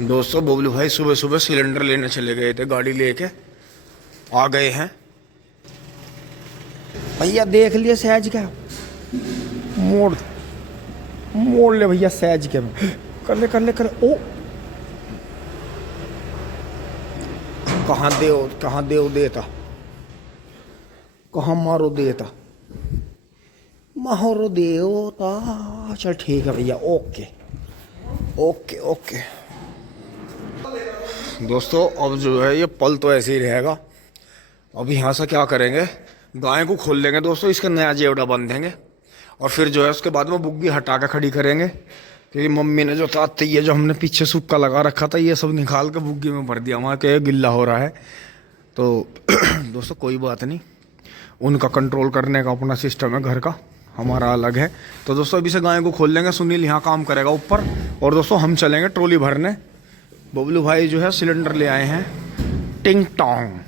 दोस्तों बबलू भाई सुबह सुबह सिलेंडर लेने चले गए थे, गाड़ी लेके आ गए हैं। भैया देख लिया सहज क्या मोड़ मोड़ ले भैया सहज के कर ले ओ कहाँ दे देता कहाँ मारो देता मारो देता। चल ठीक है भैया, ओके ओके ओके। दोस्तों अब जो है ये पल तो ऐसे ही रहेगा। अब यहाँ से क्या करेंगे, गाय को खोल लेंगे दोस्तों, इसका नया जेवड़ा बांधेंगे और फिर जो है उसके बाद में बुग्गी हटा के खड़ी करेंगे, क्योंकि मम्मी ने जो ताती ये जो हमने पीछे सूखा लगा रखा था ये सब निकाल के बुग्गी में भर दिया, वहाँ के गिल्ला हो रहा है। तो दोस्तों कोई बात नहीं, उनका कंट्रोल करने का अपना सिस्टम है, घर का हमारा अलग है। तो दोस्तों अभी से गाय को खोल लेंगे, सुनील यहाँ काम करेगा ऊपर और दोस्तों हम चलेंगे ट्रॉली भरने। बबलू भाई जो है सिलेंडर ले आए हैं, टिंग टोंग।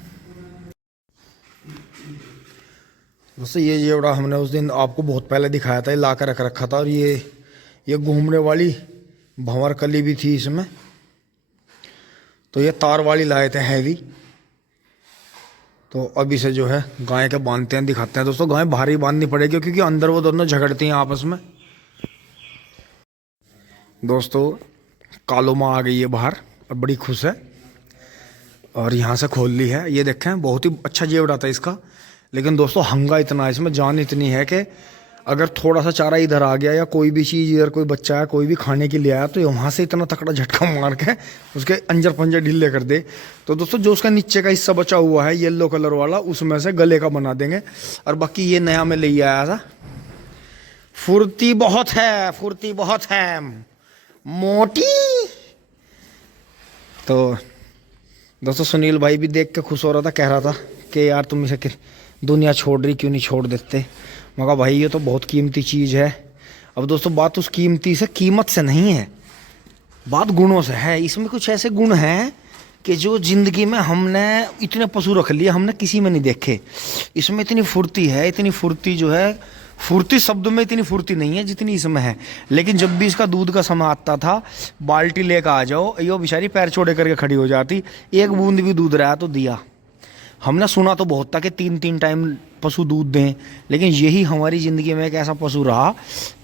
दोस्तों ये जेवड़ा हमने उस दिन आपको बहुत पहले दिखाया था, ये ला कर रख रखा था और ये घूमने वाली भंवर कली भी थी इसमें। तो ये तार वाली लाए थे हैवी। तो अभी से जो है गाय के बांधते हैं, दिखाते हैं दोस्तों। गाय बाहर ही बांधनी पड़ेगी क्योंकि अंदर वो दोनों झगड़ती हैं आपस में। दोस्तों कालो माँ आ गई है बाहर और बड़ी खुश है और यहाँ से खोल ली है। ये देखें बहुत ही अच्छा जेवड़ा था इसका, लेकिन दोस्तों हंगा इतना है इसमें, जान इतनी है कि अगर थोड़ा सा चारा इधर आ गया या कोई भी चीज़ इधर कोई बच्चा है कोई भी खाने के लिए आया तो वहाँ से इतना तकड़ा झटका मार के उसके अंजर पंजर ढीले कर दे। तो दोस्तों जो उसका नीचे का हिस्सा बचा हुआ है येलो कलर वाला, उसमें से गले का बना देंगे। और बाकी ये नया में ले आया था। फुर्ती बहुत है मोटी। तो दोस्तों सुनील भाई भी देख के खुश हो रहा था, कह रहा था कि यार तुम इसे दुनिया छोड़ रही, क्यों नहीं छोड़ देते। मैं कहा भाई ये तो बहुत कीमती चीज़ है। अब दोस्तों बात उस कीमती से कीमत से नहीं है, बात गुणों से है। इसमें कुछ ऐसे गुण हैं कि जो ज़िंदगी में हमने इतने पशु रख लिए हमने किसी में नहीं देखे। इसमें इतनी फुर्ती है, इतनी फुर्ती जो है, फुर्ती शब्द में इतनी फुर्ती नहीं है जितनी इसमें है। लेकिन जब भी इसका दूध का समय आता था, बाल्टी लेकर आ जाओ, यो बेचारी पैर छोड़े करके खड़ी हो जाती। एक बूंद भी दूध रहा तो दिया। हमने सुना तो बहुत था कि 3-3 टाइम पशु दूध दें, लेकिन यही हमारी ज़िंदगी में एक ऐसा पशु रहा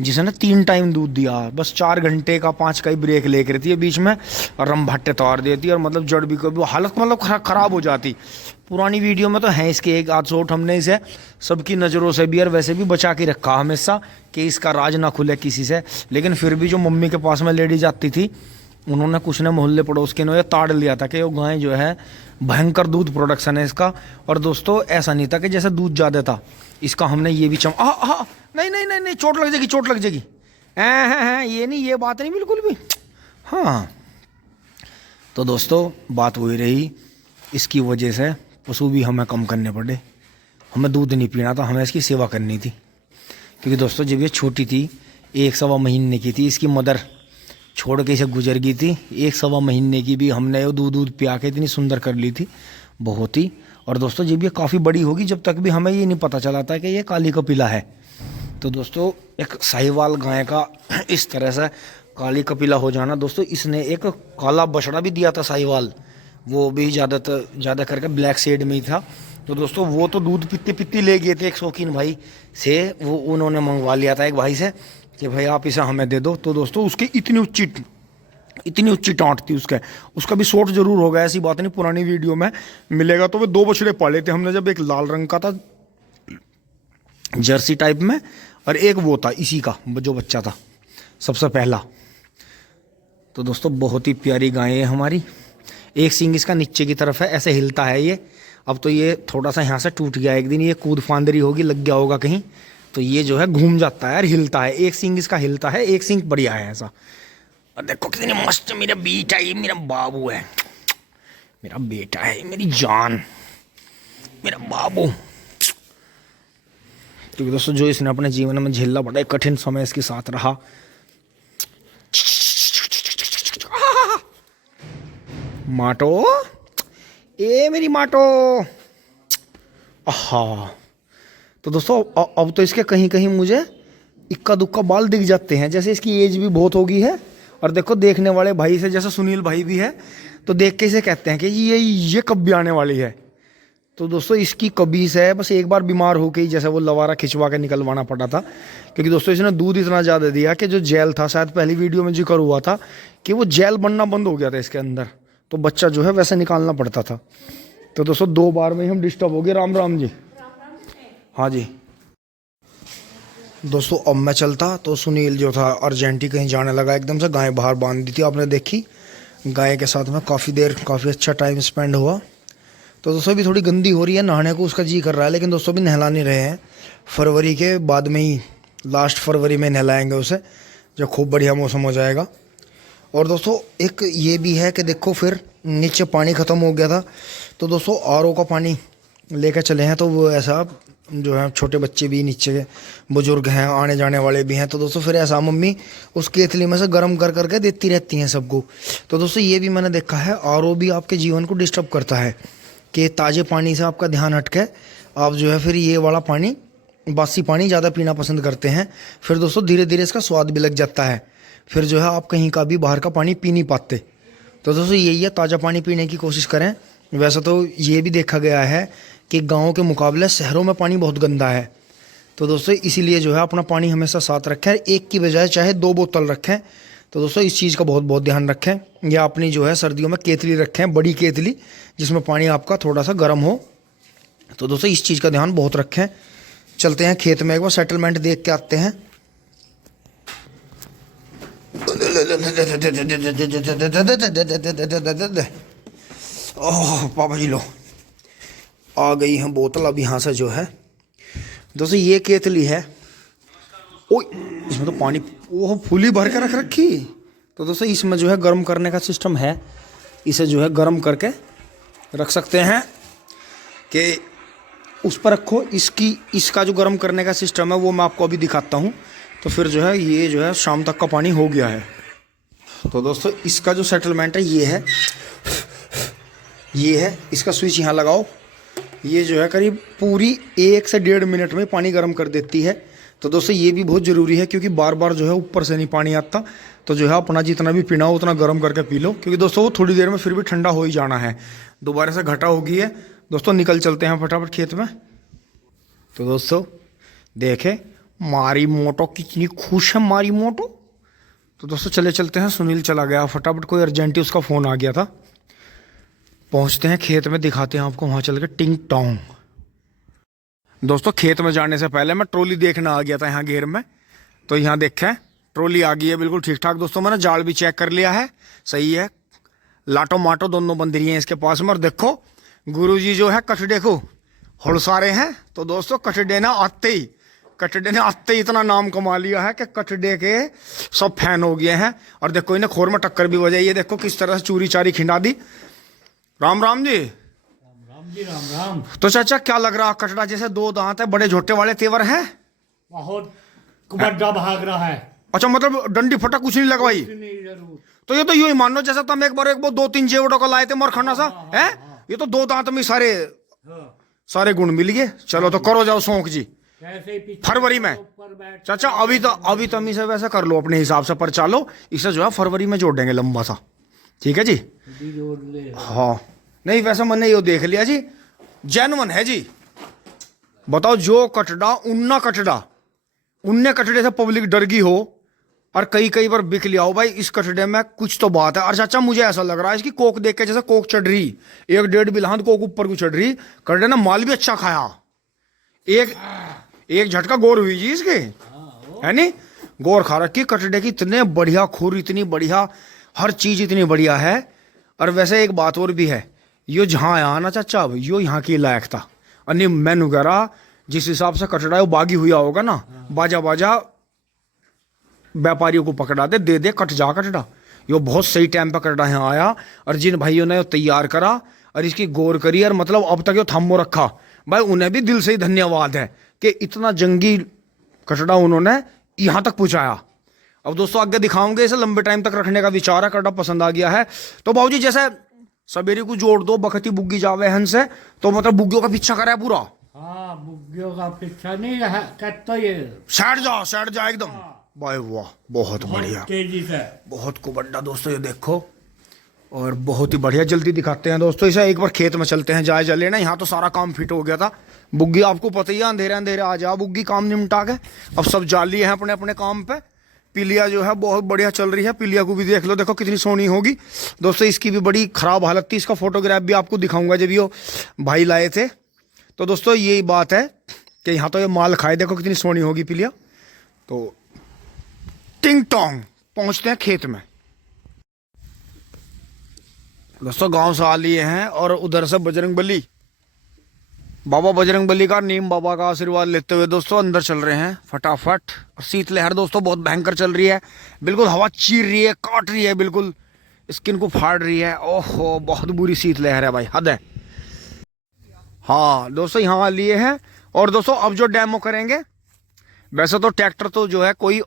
जिसने 3 टाइम दूध दिया। बस 4 घंटे का 5 का ही ब्रेक लेकर रहती है बीच में और रमभट्टे तोड़ देती और मतलब जड़ भी कभी हालत मतलब ख़राब हो जाती। पुरानी वीडियो में तो है इसके एक आध शॉट, हमने इसे सबकी नज़रों से भी और वैसे भी बचा के रखा हमेशा कि इसका राज ना खुले किसी से। लेकिन फिर भी जो मम्मी के पास में लेडीज आती थी उन्होंने कुछ ने मोहल्ले पड़ोस के ने ये ताड़ लिया था कि वो गाय जो है भयंकर दूध प्रोडक्शन है इसका। और दोस्तों ऐसा नहीं था कि जैसे दूध ज़्यादा था इसका, हमने ये भी नहीं चोट लग जाएगी ये नहीं, ये बात नहीं बिल्कुल भी। हाँ तो दोस्तों बात वही रही, इसकी वजह से पशु भी हमें कम करने पड़े। हमें दूध नहीं पीना था, हमें इसकी सेवा करनी थी। क्योंकि दोस्तों जब ये छोटी थी 1-1.25 महीने की थी, इसकी मदर छोड़ के इसे गुजर गई थी। 1-1.25 महीने की भी हमने वो दूध पिया के इतनी सुंदर कर ली थी बहुत ही। और दोस्तों जब ये काफ़ी बड़ी होगी, जब तक भी हमें ये नहीं पता चला था कि ये काली कपिला है। तो दोस्तों एक साहिवाल गाय का इस तरह से काली कपिला हो जाना। दोस्तों इसने एक काला बछड़ा भी दिया था साहिवाल, वो भी ज़्यादा करके ब्लैक शेड में ही था। तो दोस्तों वो तो दूध पीती ले गए थे एक शौकीन भाई से, वो उन्होंने मंगवा लिया था एक भाई से कि भाई आप इसे हमें दे दो। तो दोस्तों उसकी इतनी उच्ची टाँट थी उसका भी शॉर्ट जरूर होगा, ऐसी बात नहीं, पुरानी वीडियो में मिलेगा। तो वे 2 बछड़े पाले थे हमने, जब एक लाल रंग का था जर्सी टाइप में और एक वो था इसी का जो बच्चा था सबसे पहला। तो दोस्तों बहुत ही प्यारी गाय है हमारी। एक सींग इसका नीचे की तरफ है, ऐसे हिलता है ये। अब तो ये थोड़ा सा यहाँ से टूट गया, एक दिन ये कूद फांदरी होगी, लग गया होगा कहीं, तो ये जो है घूम जाता है और हिलता है। एक सींग इसका हिलता है, एक सींग बढ़िया है ऐसा। और देखो कितनी मस्त मेरा बेटा है, मेरा बाबू है, मेरा बेटा है, मेरी जान, मेरा बाबू। क्योंकि दोस्तों जो इसने अपने जीवन में झेलना पड़ा, एक कठिन समय इसके साथ रहा। माटो ए मेरी माटो। आहा। तो दोस्तों अब तो इसके कहीं कहीं मुझे इक्का दुक्का बाल दिख जाते हैं, जैसे इसकी एज भी बहुत हो गई है और देखो देखने वाले भाई से जैसे सुनील भाई भी है तो देख के इसे कहते हैं कि ये कब भी आने वाली है। तो दोस्तों इसकी कबीस है, बस एक बार बीमार हो गई, जैसे वो लवारा खिंचवा के निकलवाना पड़ा था, क्योंकि दोस्तों इसने दूध इतना ज़्यादा दिया कि जो जेल था, शायद पहली वीडियो में जिक्र हुआ था कि वो जेल बनना बंद हो गया था इसके अंदर, तो बच्चा जो है वैसे निकालना पड़ता था। तो दोस्तों 2 बार में ही हम डिस्टर्ब हो गए। राम राम जी। हाँ जी दोस्तों, अब मैं चलता तो सुनील जो था अर्जेंटी कहीं जाने लगा एकदम से, गाय बाहर बांध दी थी आपने देखी, गाय के साथ में काफ़ी अच्छा टाइम स्पेंड हुआ। तो दोस्तों भी थोड़ी गंदी हो रही है, नहाने को उसका जी कर रहा है, लेकिन दोस्तों भी नहला नहीं रहे हैं, फरवरी के बाद में ही, लास्ट फरवरी में नहलाएंगे उसे, जब खूब बढ़िया मौसम हो जाएगा। और दोस्तों एक ये भी है कि देखो फिर नीचे पानी ख़त्म हो गया था, तो दोस्तों आरओ का पानी लेकर चले हैं, तो वो ऐसा जो है छोटे बच्चे भी नीचे के बुजुर्ग हैं, आने जाने वाले भी हैं, तो दोस्तों फिर ऐसा मम्मी उस केतली में से गर्म कर करके देती रहती हैं सबको। तो दोस्तों ये भी मैंने देखा है, आरओ भी आपके जीवन को डिस्टर्ब करता है कि ताज़े पानी से आपका ध्यान हटके आप जो है फिर ये वाला पानी, बासी पानी ज़्यादा पीना पसंद करते हैं। फिर दोस्तों धीरे धीरे इसका स्वाद भी लग जाता है, फिर जो है आप कहीं का भी बाहर का पानी पी नहीं पाते। तो दोस्तों यही है, ताज़ा पानी पीने की कोशिश करें। वैसे तो ये भी देखा गया है कि गाँव के मुकाबले शहरों में पानी बहुत गंदा है, तो दोस्तों इसीलिए जो है अपना पानी हमेशा साथ रखें, एक की बजाय चाहे 2 बोतल रखें। तो दोस्तों इस चीज़ का बहुत बहुत ध्यान रखें, या अपनी जो है सर्दियों में केतली रखें, बड़ी केतली जिसमें पानी आपका थोड़ा सा गर्म हो। तो दोस्तों इस चीज़ का ध्यान बहुत रखें। चलते हैं खेत में, एक बार सेटलमेंट देख के आते हैं। ओह पापा जी लो, आ गई है बोतल अब यहाँ से जो है। दोस्तों ये केतली है, ओए इसमें तो पानी ओह फुली भर के रख रखी। तो दोस्तों इसमें जो है गर्म करने का सिस्टम है, इसे जो है गर्म करके रख सकते हैं कि उस पर रखो। इसका जो गर्म करने का सिस्टम है वो मैं आपको अभी दिखाता हूँ। तो फिर जो है ये जो है शाम तक का पानी हो गया है। तो दोस्तों इसका जो सेटलमेंट है ये है, इसका स्विच यहाँ लगाओ, ये जो है करीब पूरी 1 से 1.5 मिनट में पानी गर्म कर देती है। तो दोस्तों ये भी बहुत ज़रूरी है, क्योंकि बार बार जो है ऊपर से नहीं पानी आता, तो जो है अपना जितना भी पीना हो उतना गर्म करके पी लो, क्योंकि दोस्तों वो थोड़ी देर में फिर भी ठंडा हो ही जाना है, दोबारा से घटा हो गई है। दोस्तों निकल चलते हैं फटाफट खेत में। तो दोस्तों देखे मारी मोटो कितनी खुश है मारी मोटो। तो दोस्तों चले चलते हैं, सुनील चला गया फटाफट, कोई अर्जेंटी उसका फ़ोन आ गया था। पहुंचते हैं खेत में, दिखाते हैं आपको वहाँ चल के टिंग टोंग। दोस्तों खेत में जाने से पहले मैं ट्रॉली देखना आ गया था यहाँ घेर में, तो यहाँ देखें ट्रॉली आ गई है बिल्कुल ठीक ठाक। दोस्तों मैंने जाल भी चेक कर लिया है, सही है, लाटो माटो दोनों बंदरी हैं इसके पास में। और देखो गुरुजी जो है कटडे को हड़सारे हैं। तो दोस्तों कटडे ने आते ही इतना नाम कमा लिया है कि कटडे के सब फैन हो गए हैं। और देखो इन्हें खोर में टक्कर भी बजाई है, देखो किस तरह से चूरी चारी खिंडा दी। राम राम जी। राम राम। तो चाचा क्या लग रहा, कटड़ा जैसे 2 दांत है, बड़े झोटे वाले तेवर हैं, बहुत कुबड्डा भाग रहा है। अच्छा मतलब डंडी फटा कुछ नहीं लगवाई? नहीं जरूर। तो ये तो यूं ही मान लो जैसा तुम एक बार 2-3 जेवड़ों का लाए थे मरखंडा सा है, ये तो 2 दांत में सारे गुण मिल गए। चलो तो करो जाओ शौक जी, फरवरी में। चाचा अभी तो हम इसे वैसे कर लो अपने हिसाब से, पर चलो इसे जो है फरवरी में जोड़ देंगे लंबा सा, ठीक है जी? हाँ नहीं वैसे मैंने ये देख लिया जी, जेन्युइन है जी। बताओ जो कटड़ा उन्ने कटड़े से पब्लिक डर गई हो और कई बार बिक लिया हो, भाई इस कटड़े में कुछ तो बात है। और चाचा मुझे ऐसा लग रहा है इसकी कोक देख के जैसे कोक चढ़ रही, 1-1.5 बिलहान कोक ऊपर को चढ़ रही। कटड़े ने माल भी अच्छा खाया, एक झटका गौर हुई जी इसके, है नी? गौर खा रखी कटड़े की, इतने बढ़िया खुर, इतनी बढ़िया हर चीज इतनी बढ़िया है। और वैसे एक बात और भी है, यो जहाँ आया ना चाचा यो यहाँ की लायक था। अन्य मैंने वगैरह जिस हिसाब से कटड़ा बागी हुआ होगा ना, बाजा व्यापारियों को पकड़ा दे कट जा कटड़ा। यो बहुत सही टाइम पर कटड़ा यहाँ आया, और जिन भाइयों ने तैयार करा और इसकी गौर करी, और मतलब अब तक यो थम्बो रखा, भाई उन्हें भी दिल से ही धन्यवाद है कि इतना जंगी कटड़ा उन्होंने यहाँ तक पहुँचाया। अब दोस्तों आगे दिखाऊंगे, इसे लंबे टाइम तक रखने का विचार है, कटड़ा पसंद आ गया है। तो बाबूजी जैसे सवेरे को जोड़ दो, बखती बुग्गी जावे हंस से, तो मतलब बुग्गियों का पीछा करा है पूरा। हाँ बुग्गियों का पीछा नहीं है, कहता ये साइड जा एकदम वाह वाह, बहुत बढ़िया, तेजी से। बहुत कुबड्डा दोस्तों, ये देखो, और बहुत ही बढ़िया। जल्दी दिखाते हैं दोस्तों इसे, एक बार खेत में चलते हैं, जायजा लेना। यहाँ तो सारा काम फिट हो गया था। बुग्गी आपको पता ही है, अंधेरे अंधेरे आ जा बुग्गी, काम निपटा के अब सब जा लिए हैं अपने अपने काम पे। पिलिया जो है बहुत बढ़िया चल रही है, पिलिया को भी देख लो, देखो कितनी सोहनी होगी दोस्तों। इसकी भी बड़ी खराब हालत थी, इसका फोटोग्राफ भी आपको दिखाऊंगा जब ये भाई लाए थे। तो दोस्तों यही बात है कि यहाँ तो ये माल खाए, देखो कितनी सोहनी होगी पिलिया। तो टिंग टोंग पहुंचते हैं खेत में दोस्तों। गांव से आ लिए हैं और उधर से बजरंग बली, बाबा बजरंग बली का, नीम बाबा का आशीर्वाद लेते हुए दोस्तों अंदर चल रहे हैं फटाफट। और शीतलहर दोस्तों बहुत भयंकर चल रही है, बिल्कुल हवा चीर रही है, काट रही है, बिल्कुल स्किन को फाड़ रही है। ओहो बहुत बुरी शीतलहर है भाई, हद है। हाँ दोस्तों यहाँ आ लिए हैं। और दोस्तों अब जो डेमो करेंगे, वैसे तो ट्रैक्टर तो जो है कोई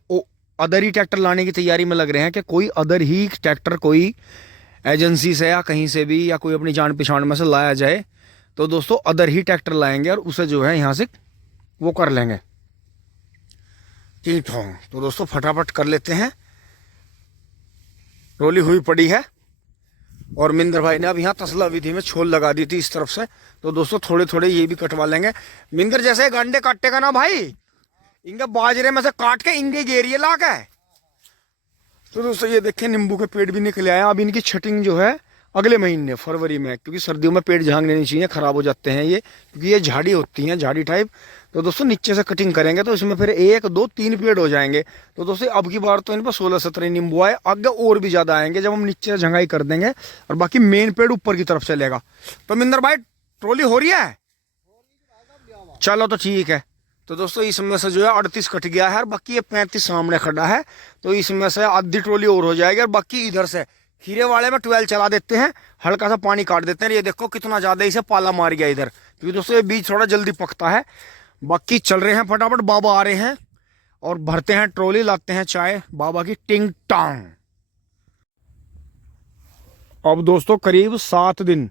अदर ही ट्रैक्टर लाने की तैयारी में लग रहे हैं कि कोई अदर ही ट्रैक्टर कोई एजेंसी से या कहीं से भी या कोई अपनी जान पहचान में से लाया जाए। तो दोस्तों अदर ही ट्रैक्टर लाएंगे और उसे जो है यहाँ से वो कर लेंगे, ठीक हो। तो दोस्तों फटाफट कर लेते हैं, रोली हुई पड़ी है। और मिंदर भाई ने अब यहाँ तसला विधि में छोल लगा दी थी इस तरफ से, तो दोस्तों थोड़े थोड़े ये भी कटवा लेंगे। मिंदर जैसे गंडे काटेगा ना भाई, इनके बाजरे में से काट के इनके घेरिए ला के। तो दोस्तों ये देखें नींबू के पेड़ भी निकले आए। अब इनकी छटिंग जो है अगले महीने फरवरी में, क्योंकि सर्दियों में पेड़ झांगने नहीं चाहिए, खराब हो जाते हैं ये, क्योंकि ये झाड़ी होती हैं, झाड़ी टाइप। तो दोस्तों नीचे से कटिंग करेंगे तो इसमें फिर 1 2 3 पेड़ हो जाएंगे। तो दोस्तों अब की बार तो इन पर 16-17 नींबू आए, आगे और भी ज्यादा आएंगे जब हम नीचे से झंगाई कर देंगे, और बाकी मेन पेड़ ऊपर की तरफ चलेगा। तो मिंदर भाई ट्रॉली हो रही है, चलो तो ठीक है। तो दोस्तों इसमें से जो है 38 कट गया है और बाकी ये 35 सामने खड़ा है, तो इसमें से आधी ट्रॉली और हो जाएगी। और बाकी इधर से खीरे वाले में 12 चला देते हैं, हल्का सा पानी काट देते हैं। ये देखो कितना ज्यादा इसे पाला मार गया इधर, क्योंकि दोस्तों ये बीज थोड़ा जल्दी पकता है। बाकी चल रहे हैं फटाफट, बाबा आ रहे हैं और भरते हैं ट्रॉली, लाते हैं चाय बाबा की टिंग टांग। अब दोस्तों करीब 7 दिन,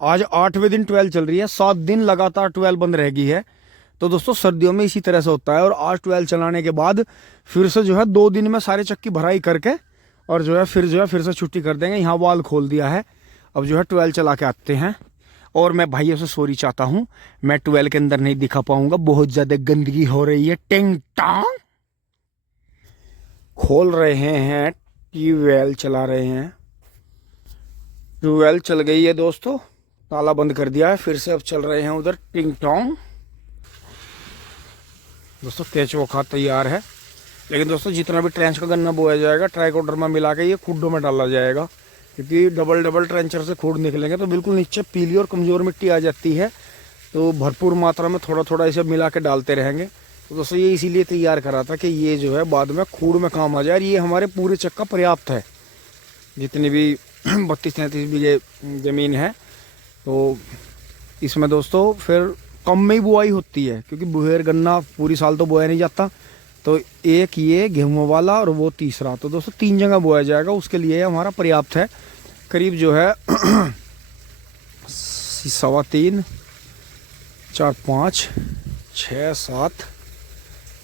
आज 8वें दिन 12 चल रही है, 7 दिन लगातार 12 बंद रहेगी है। तो दोस्तों सर्दियों में इसी तरह से होता है। और आज 12 चलाने के बाद फिर से जो है 2 दिन में सारे चक्की भराई करके और जो है फिर से छुट्टी कर देंगे। यहाँ वाल खोल दिया है, अब जो है 12 चला के आते हैं। और मैं भाइयों से सॉरी चाहता हूँ, मैं 12 के अंदर नहीं दिखा पाऊंगा, बहुत ज्यादा गंदगी हो रही है। टिंग टांग खोल रहे हैं, ट्यूबवेल चला रहे हैं, ट्यूबवेल चल गई है दोस्तों, ताला बंद कर दिया है, फिर से अब चल रहे हैं उधर टिंग टोंग। दोस्तों केचुआ खा तैयार है, लेकिन दोस्तों जितना भी ट्रेंच का गन्ना बोया जाएगा ट्राइकोडर में मिला के ये खुड्डों में डाला जाएगा, क्योंकि डबल ट्रेंचर से खुड निकलेंगे तो बिल्कुल नीचे पीली और कमजोर मिट्टी आ जाती है। तो भरपूर मात्रा में थोड़ा थोड़ा इसे मिला के डालते रहेंगे। तो दोस्तों ये इसीलिए तैयार करा था कि ये जो है बाद में खूड़ में काम आ जाए। और ये हमारे पूरे चक्का पर्याप्त है, जितनी भी 32-33 बीघे ज़मीन है। तो इसमें दोस्तों फिर कम में ही बुआई होती है, क्योंकि बुहेर गन्ना पूरी साल तो बोया नहीं जाता। तो एक ये गेहूं वाला और वो तीसरा, तो दोस्तों 3 जगह बोया जाएगा, उसके लिए हमारा पर्याप्त है। करीब जो है 3.25, 4, 5, 6, 7,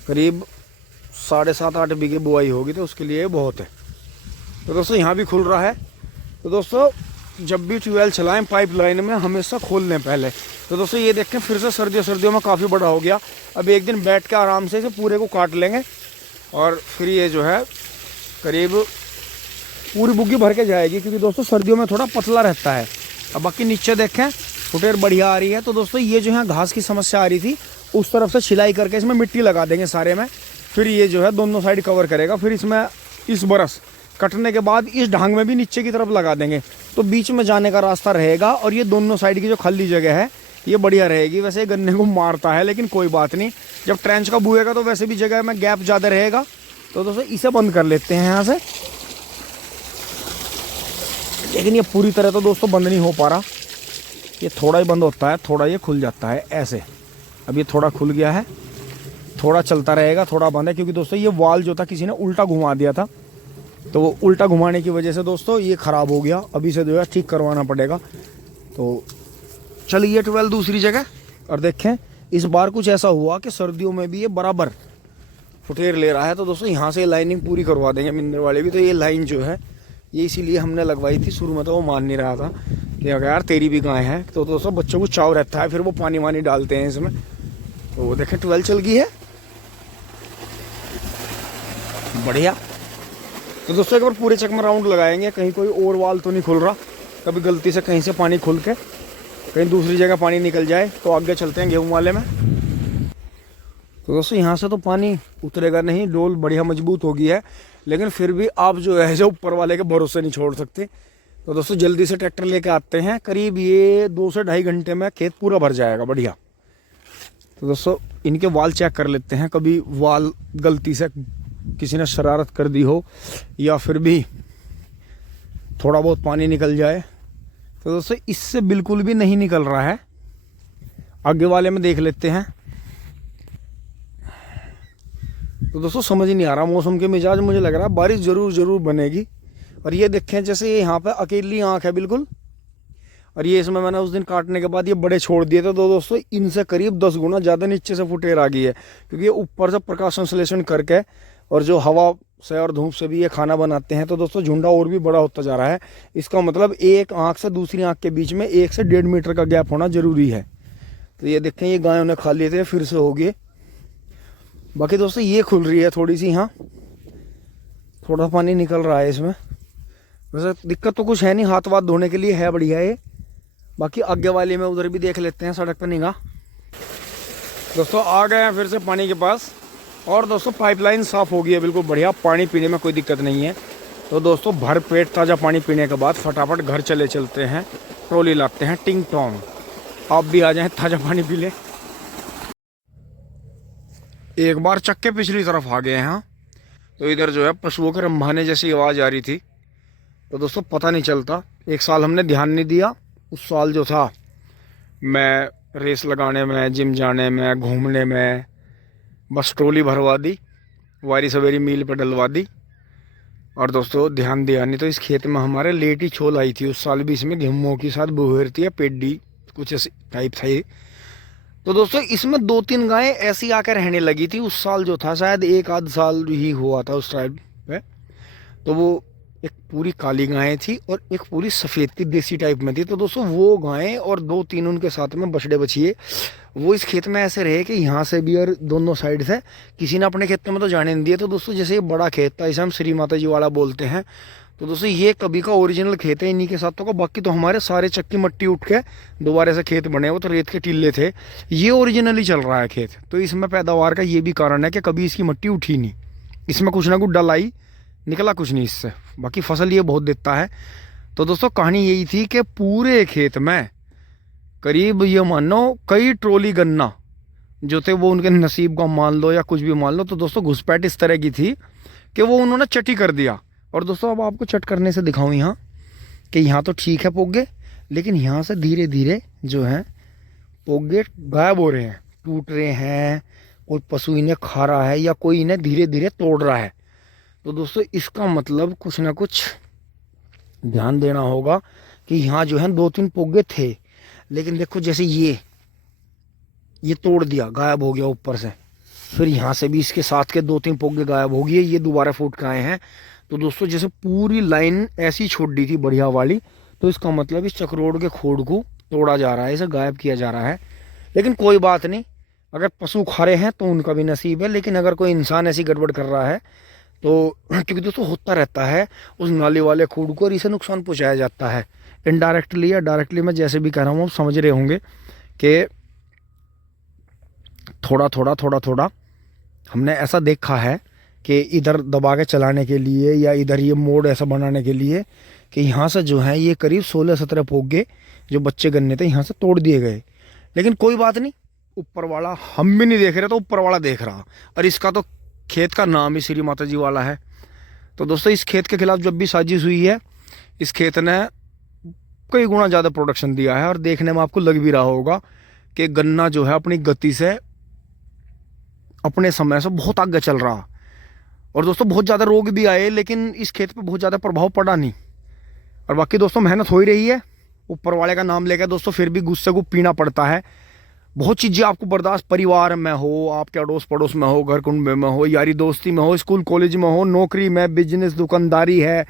करीब 7.5-8 बीघे बुआई होगी, तो उसके लिए बहुत है। तो दोस्तों यहाँ भी खुल रहा है। तो दोस्तों जब भी ट्यूबवेल चलाएं पाइपलाइन में हमेशा खोल लें पहले। तो दोस्तों ये देखें फिर से सर्दियों में काफ़ी बड़ा हो गया। अब एक दिन बैठ के आराम से इसे पूरे को काट लेंगे और फिर ये जो है करीब पूरी बुग्गी भर के जाएगी, क्योंकि दोस्तों सर्दियों में थोड़ा पतला रहता है। अब बाकी नीचे देखें फुटेर बढ़िया आ रही है। तो दोस्तों ये जो है घास की समस्या आ रही थी, उस तरफ से छिलाई करके इसमें मिट्टी लगा देंगे सारे में, फिर ये जो है दोनों साइड कवर करेगा। फिर इसमें इस बरस कटने के बाद इस ढांग में भी नीचे की तरफ लगा देंगे, तो बीच में जाने का रास्ता रहेगा। और ये दोनों साइड की जो खाली जगह है ये बढ़िया रहेगी। वैसे गन्ने को मारता है, लेकिन कोई बात नहीं, जब ट्रेंच का बुएगा तो वैसे भी जगह में गैप ज़्यादा रहेगा। तो दोस्तों इसे बंद कर लेते हैं यहाँ से, लेकिन ये पूरी तरह तो दोस्तों बंद नहीं हो पा रहा, ये थोड़ा ही बंद होता है, थोड़ा ये खुल जाता है ऐसे। अब ये थोड़ा खुल गया है, थोड़ा चलता रहेगा, थोड़ा बंद है, क्योंकि दोस्तों ये वाल जो था किसी ने उल्टा घुमा दिया था, तो वो उल्टा घुमाने की वजह से दोस्तों ये ख़राब हो गया। अभी से जो है ठीक करवाना पड़ेगा। तो चलिए 12 दूसरी जगह और देखें। इस बार कुछ ऐसा हुआ कि सर्दियों में भी ये बराबर फुटेर ले रहा है। तो दोस्तों यहाँ से लाइनिंग पूरी करवा देंगे मिनरल वाले भी। तो ये लाइन जो है ये इसीलिए हमने लगवाई थी। शुरू में तो वो मान नहीं रहा था कि अगर यार तेरी भी गाय है। तो दोस्तों बच्चों को चाव रहता है, फिर वो पानी वानी डालते हैं इसमें। तो वो देखें 12 चल गई है, बढ़िया। तो दोस्तों एक बार पूरे चक में राउंड लगाएंगे, कहीं कोई और वाल तो नहीं खुल रहा, कभी गलती से कहीं से पानी खुल के कहीं दूसरी जगह पानी निकल जाए। तो आगे चलते हैं गेहूं वाले में। तो दोस्तों यहाँ से तो पानी उतरेगा नहीं, डोल बढ़िया मजबूत हो गई है, लेकिन फिर भी आप जो है जो ऊपर वाले के भरोसे नहीं छोड़ सकते। तो दोस्तों जल्दी से ट्रैक्टर लेके आते हैं, करीब ये 2 से ढाई घंटे में खेत पूरा भर जाएगा बढ़िया। तो दोस्तों इनके वाल चेक कर लेते हैं, कभी वाल गलती से किसी ने शरारत कर दी हो या फिर भी थोड़ा बहुत पानी निकल जाए। तो दोस्तों इससे बिल्कुल भी नहीं निकल रहा है। आगे वाले में देख लेते हैं। तो दोस्तों समझ ही नहीं आ रहा मौसम के मिजाज, मुझे लग रहा है बारिश जरूर बनेगी। और ये देखें जैसे यहाँ पे अकेली आँख है बिल्कुल। और ये इसमें मैंने उस दिन काटने के बाद ये बड़े छोड़ दिए थे। तो दोस्तों इनसे करीब 10 गुना ज़्यादा नीचे से फुटेर आ गई है, क्योंकि ये ऊपर से प्रकाश संश्लेषण करके और जो हवा से और धूप से भी ये खाना बनाते हैं। तो दोस्तों झुंडा और भी बड़ा होता जा रहा है। इसका मतलब एक आँख से दूसरी आँख के बीच में 1 से 1.5 मीटर का गैप होना जरूरी है। तो ये देखें ये गायों ने खा लिए थे, फिर से हो गए। बाकी दोस्तों ये खुल रही है थोड़ी सी, हाँ थोड़ा पानी निकल रहा है इसमें। वैसे दिक्कत तो कुछ है नहीं, हाथ वाथ धोने के लिए है बढ़िया ये। बाकी आगे वाली में उधर भी देख लेते हैं सड़क पर निगाह। दोस्तों आ गए हैं फिर से पानी के पास। और दोस्तों पाइपलाइन साफ़ हो गई है बिल्कुल बढ़िया, पानी पीने में कोई दिक्कत नहीं है। तो दोस्तों भर पेट ताज़ा पानी पीने के बाद फटाफट घर चलते हैं, ट्रॉली लाते हैं टिंग टोंग। आप भी आ जाएं, ताज़ा पानी पी लें। एक बार चक्के पिछली तरफ आ गए हैं। तो इधर जो है पशुओं के रंभाने जैसी आवाज़ आ रही थी। तो दोस्तों पता नहीं चलता, एक साल हमने ध्यान नहीं दिया। उस साल जो था मैं रेस लगाने में, जिम जाने में, घूमने में बस ट्रॉली भरवा दी, वारी सवेरी मील पर डलवा दी। और दोस्तों ध्यान दिया नहीं। तो इस खेत में हमारे लेटी छोल आई थी उस साल भी, इसमें गेहूँ की साथ बुहेर थी या पेडी कुछ ऐसी टाइप था ये। तो दोस्तों इसमें 2-3 गायें ऐसी आकर रहने लगी थी उस साल जो था, शायद 1 आध साल ही हुआ था उस टाइम पे। तो वो एक पूरी काली गायें थी और एक पूरी सफ़ेद की देसी टाइप में थी। तो दोस्तों वो गायें और 2-3 उनके साथ में बछड़े बछिए वो इस खेत में ऐसे रहे कि यहाँ से भी और दोनों साइड से किसी ने अपने खेत में तो जाने नहीं दिए। तो दोस्तों जैसे ये बड़ा खेत था, इसे हम श्री माता जी वाला बोलते हैं। तो दोस्तों ये कभी का ओरिजिनल खेत है इन्हीं के साथों का। बाकी तो हमारे सारे चक्की मट्टी उठ के दोबारा से खेत बने, वो तो रेत के टीले थे। ये ओरिजिनली चल रहा है खेत। तो इसमें पैदावार का ये भी कारण है कि कभी इसकी मट्टी उठी नहीं, इसमें कुछ ना कुछ डल आई, निकला कुछ नहीं इससे। बाकी फसल ये बहुत देता है। तो दोस्तों कहानी यही थी कि पूरे खेत में करीब ये मानो कई ट्रॉली गन्ना जो थे वो उनके नसीब का मान लो या कुछ भी मान लो। तो दोस्तों घुसपैठ इस तरह की थी कि वो उन्होंने चटी कर दिया। और दोस्तों अब आपको चट करने से दिखाऊं यहाँ कि यहाँ तो ठीक है पोगे, लेकिन यहाँ से धीरे धीरे जो है पोगे गायब हो रहे हैं, टूट रहे हैं। कोई पशु इन्हें खा रहा है या कोई इन्हें धीरे धीरे तोड़ रहा है। तो दोस्तों इसका मतलब कुछ ना कुछ ध्यान देना होगा कि यहाँ जो है 2-3 पोगे थे, लेकिन देखो जैसे ये तोड़ दिया, गायब हो गया ऊपर से। फिर यहाँ से भी इसके साथ के 2-3 पोगे गायब हो गए, ये दोबारा फूट के आए हैं। तो दोस्तों जैसे पूरी लाइन ऐसी छोड़ दी थी बढ़िया वाली। तो इसका मतलब इस चक्रोड़ के खोड़ को तोड़ा जा रहा है, इसे गायब किया जा रहा है। लेकिन कोई बात नहीं, अगर पशु खा रहे हैं तो उनका भी नसीब है। लेकिन अगर कोई इंसान ऐसी गड़बड़ कर रहा है तो क्योंकि दोस्तों होता रहता है उस नाली वाले खोड़ को, और इसे नुकसान पहुँचाया जाता है इनडायरेक्टली या डायरेक्टली। मैं जैसे भी कह रहा हूँ आप समझ रहे होंगे कि थोड़ा थोड़ा हमने ऐसा देखा है कि इधर दबा के चलाने के लिए या इधर ये मोड़ ऐसा बनाने के लिए कि यहाँ से जो है ये करीब 16-17 पोगे जो बच्चे गन्ने थे यहाँ से तोड़ दिए गए। लेकिन कोई बात नहीं, ऊपर वाला हम भी नहीं देख रहे तो ऊपर वाला देख रहा। और इसका तो खेत का नाम ही श्री माता जी वाला है। तो दोस्तों इस खेत के खिलाफ जब भी साजिश हुई है, इस खेत ने कई गुना ज़्यादा प्रोडक्शन दिया है। और देखने में आपको लग भी रहा होगा कि गन्ना जो है अपनी गति से अपने समय से बहुत आगे चल रहा। और दोस्तों बहुत ज़्यादा रोग भी आए, लेकिन इस खेत पे बहुत ज़्यादा प्रभाव पड़ा नहीं। और बाकी दोस्तों मेहनत हो ही रही है ऊपर वाले का नाम लेकर। दोस्तों फिर भी गुस्से को पीना पड़ता है। बहुत चीज़ें आपको बर्दाश्त, परिवार में हो, आपके अड़ोस पड़ोस में हो, घर कुंड में हो, यारी दोस्ती में हो, स्कूल कॉलेज में हो, नौकरी में, बिजनेस दुकानदारी है,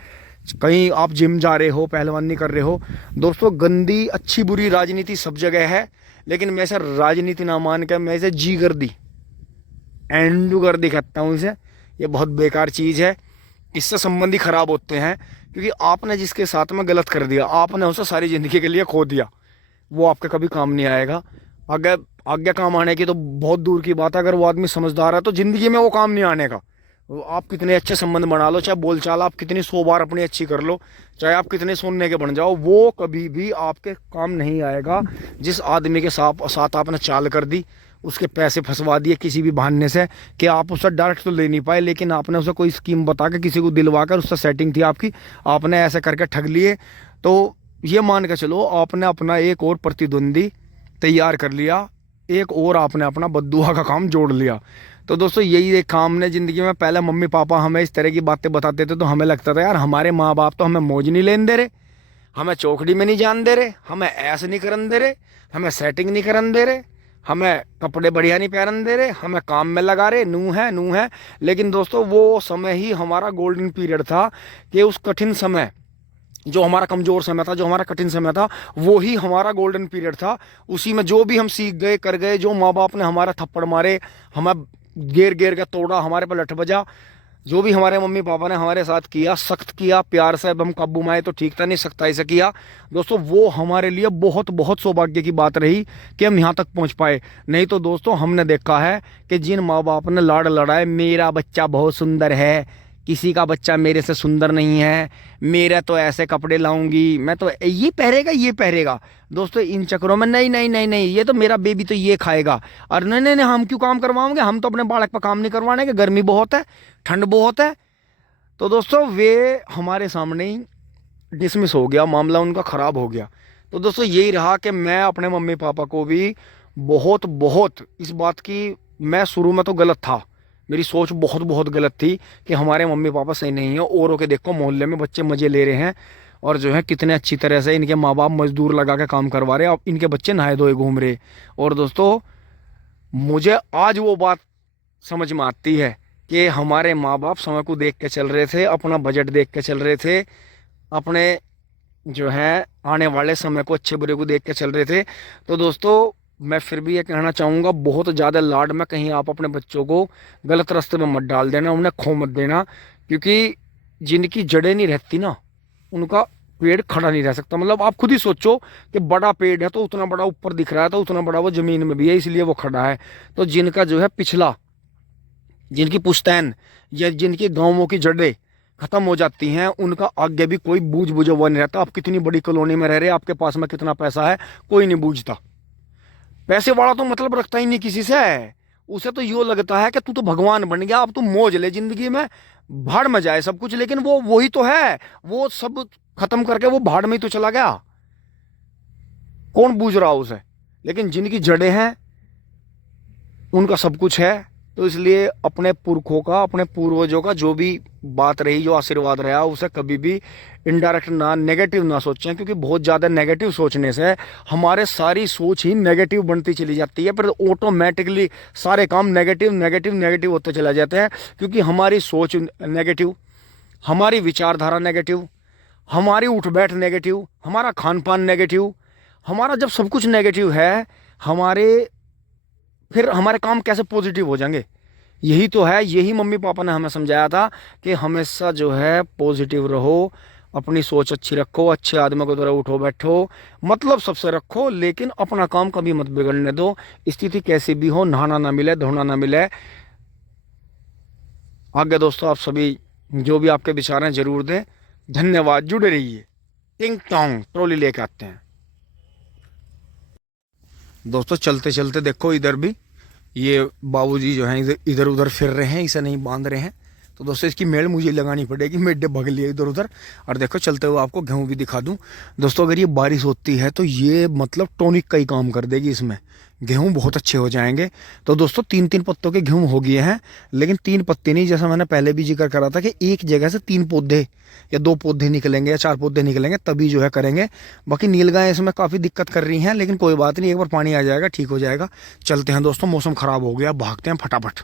कहीं आप जिम जा रहे हो, पहलवानी कर रहे हो। दोस्तों गंदी अच्छी बुरी राजनीति सब जगह है, लेकिन मैं इसे राजनीति ना मान कर मैं इसे जी गर्दी, एंडू गर्दी कहता हूँ इसे। ये बहुत बेकार चीज़ है, इससे संबंधी खराब होते हैं, क्योंकि आपने जिसके साथ में गलत कर दिया, आपने उसे सारी ज़िंदगी के लिए खो दिया, वो आपके कभी काम नहीं आएगा। अगर आगे काम आने की तो बहुत दूर की बात है, अगर वो आदमी समझदार है तो ज़िंदगी में वो काम नहीं आने का। आप कितने अच्छे संबंध बना लो, चाहे बोलचाल आप कितनी 100 बार अपनी अच्छी कर लो, चाहे आप कितने सोने के बन जाओ, वो कभी भी आपके काम नहीं आएगा। जिस आदमी के साथ आपने चाल कर दी, उसके पैसे फंसवा दिए किसी भी बहाने से, कि आप उससे डायरेक्ट तो ले नहीं पाए, लेकिन आपने उसे कोई स्कीम बता के किसी को दिलवा कर, उससे सेटिंग थी आपकी, आपने ऐसे करके ठग लिए, तो ये मान के चलो आपने अपना एक और प्रतिद्वंदी तैयार कर लिया, एक और आपने अपना बद्दुआ का काम जोड़ लिया। तो दोस्तों यही एक काम ने ज़िंदगी में, पहले मम्मी पापा हमें इस तरह की बातें बताते थे तो हमें लगता था यार हमारे माँ बाप तो हमें मौज नहीं लेने दे रहे, हमें चौकड़ी में नहीं जान दे रहे, हमें ऐसे नहीं करन दे रहे, हमें सेटिंग नहीं करन दे रहे, हमें कपड़े बढ़िया नहीं पहन दे रहे, हमें काम में लगा रहे, नू है। लेकिन दोस्तों वो समय ही हमारा गोल्डन पीरियड था, कि उस कठिन समय, जो हमारा कमज़ोर समय था, जो हमारा कठिन समय था, वो ही हमारा गोल्डन पीरियड था। उसी में जो भी हम सीख गए, कर गए, जो माँ बाप ने हमारा थप्पड़ मारे, हमें घेर घेर के तोड़ा, हमारे पर लठ बजा, जो भी हमारे मम्मी पापा ने हमारे साथ किया, सख्त किया, प्यार से, अब हम काबू में आए तो ठीक था, नहीं सख्ताई से किया दोस्तों, वो हमारे लिए बहुत बहुत सौभाग्य की बात रही कि हम यहाँ तक पहुँच पाए। नहीं तो दोस्तों हमने देखा है कि जिन माँ बाप ने लाड़ लड़ाए, मेरा बच्चा बहुत सुंदर है, किसी का बच्चा मेरे से सुंदर नहीं है, मेरा तो ऐसे कपड़े लाऊंगी, मैं तो ये पहनेगा। दोस्तों इन चक्करों में नहीं, ये तो मेरा बेबी तो ये खाएगा, और नहीं, हम क्यों काम करवाओगे, हम तो अपने बालक पर काम नहीं करवाने के, गर्मी बहुत है, ठंड बहुत है। तो दोस्तों वे हमारे सामने ही डिसमिस हो गया, मामला उनका ख़राब हो गया। तो दोस्तों यही रहा कि मैं अपने मम्मी पापा को भी बहुत इस बात की, मैं शुरू में तो गलत था, मेरी सोच बहुत गलत थी कि हमारे मम्मी पापा सही नहीं है, औरों के देखो मोहल्ले में बच्चे मज़े ले रहे हैं, और जो है कितने अच्छी तरह से इनके माँ बाप मजदूर लगा के काम करवा रहे हैं, अब इनके बच्चे नहाए धोए घूम रहे। और दोस्तों मुझे आज वो बात समझ में आती है कि हमारे माँ बाप समय को देख के चल रहे थे, अपना बजट देख के चल रहे थे, अपने जो है आने वाले समय को, अच्छे बुरे को देख के चल रहे थे। तो दोस्तों मैं फिर भी ये कहना चाहूँगा, बहुत ज़्यादा लाड में कहीं आप अपने बच्चों को गलत रास्ते में मत डाल देना, उन्हें खो मत देना, क्योंकि जिनकी जड़ें नहीं रहती ना, उनका पेड़ खड़ा नहीं रह सकता। मतलब आप खुद ही सोचो कि बड़ा पेड़ है तो उतना बड़ा ऊपर दिख रहा है, तो उतना बड़ा वो ज़मीन में भी है, इसलिए वो खड़ा है। तो जिनका जो है पिछला, जिनकी पुश्तैन या जिनकी गाँवों की जड़ें ख़त्म हो जाती हैं, उनका आगे भी कोई बूझ बुझा हुआ नहीं रहता। आप कितनी बड़ी कॉलोनी में रह रहे हैं, आपके पास में कितना पैसा है, कोई नहीं बूझता। पैसे वाला तो मतलब रखता ही नहीं किसी से, उसे तो यूँ लगता है कि तू तो भगवान बन गया, अब तू मौज ले जिंदगी में, भाड़ में जाए सब कुछ। लेकिन वो वही तो है, वो सब खत्म करके वो भाड़ में ही तो चला गया, कौन बूझ रहा उसे। लेकिन जिनकी जड़ें हैं उनका सब कुछ है। तो इसलिए अपने पुरखों का, अपने पूर्वजों का जो भी बात रही, जो आशीर्वाद रहा, उसे कभी भी इनडायरेक्ट ना, नेगेटिव ना सोचें, क्योंकि बहुत ज़्यादा नेगेटिव सोचने से हमारे सारी सोच ही नेगेटिव बनती चली जाती है, फिर ऑटोमेटिकली सारे काम नेगेटिव होते चले जाते हैं, क्योंकि हमारी सोच नेगेटिव, हमारी विचारधारा नेगेटिव, हमारी उठ बैठ नेगेटिव, हमारा खान पान नेगेटिव, हमारा जब सब कुछ नेगेटिव है, फिर हमारे काम कैसे पॉजिटिव हो जाएंगे। यही तो है, यही मम्मी पापा ने हमें समझाया था कि हमेशा जो है पॉजिटिव रहो, अपनी सोच अच्छी रखो, अच्छे आदमी को तरह उठो बैठो, मतलब सबसे रखो, लेकिन अपना काम कभी मत बिगड़ने दो। स्थिति कैसी भी हो, नहाना ना मिले, धोना ना मिले। आगे दोस्तों आप सभी जो भी आपके विचार हैं जरूर दें। धन्यवाद, जुड़े रहिए। टिंग टोंग ट्रॉली लेके आते हैं दोस्तों। चलते चलते देखो इधर भी ये बाबूजी जो हैं इधर उधर फिर रहे हैं, इसे नहीं बांध रहे हैं। तो दोस्तों इसकी मेल मुझे लगानी पड़ेगी, मेढे भग लिए इधर उधर। और देखो चलते हुए आपको गेहूं भी दिखा दूं दोस्तों। अगर ये बारिश होती है तो ये मतलब टॉनिक का ही काम कर देगी इसमें। गेहूं बहुत अच्छे हो जाएंगे। तो दोस्तों 3-3 पत्तों के गेहूं हो गए हैं, लेकिन 3 पत्ते नहीं, जैसा मैंने पहले भी जिक्र करा था कि एक जगह से 3 पौधे या 2 पौधे निकलेंगे या 4 पौधे निकलेंगे तभी जो है करेंगे। बाकी नीलगाय इसमें काफ़ी दिक्कत कर रही हैं, लेकिन कोई बात नहीं, एक बार पानी आ जाएगा ठीक हो जाएगा। चलते हैं दोस्तों, मौसम ख़राब हो गया, भागते हैं फटाफट।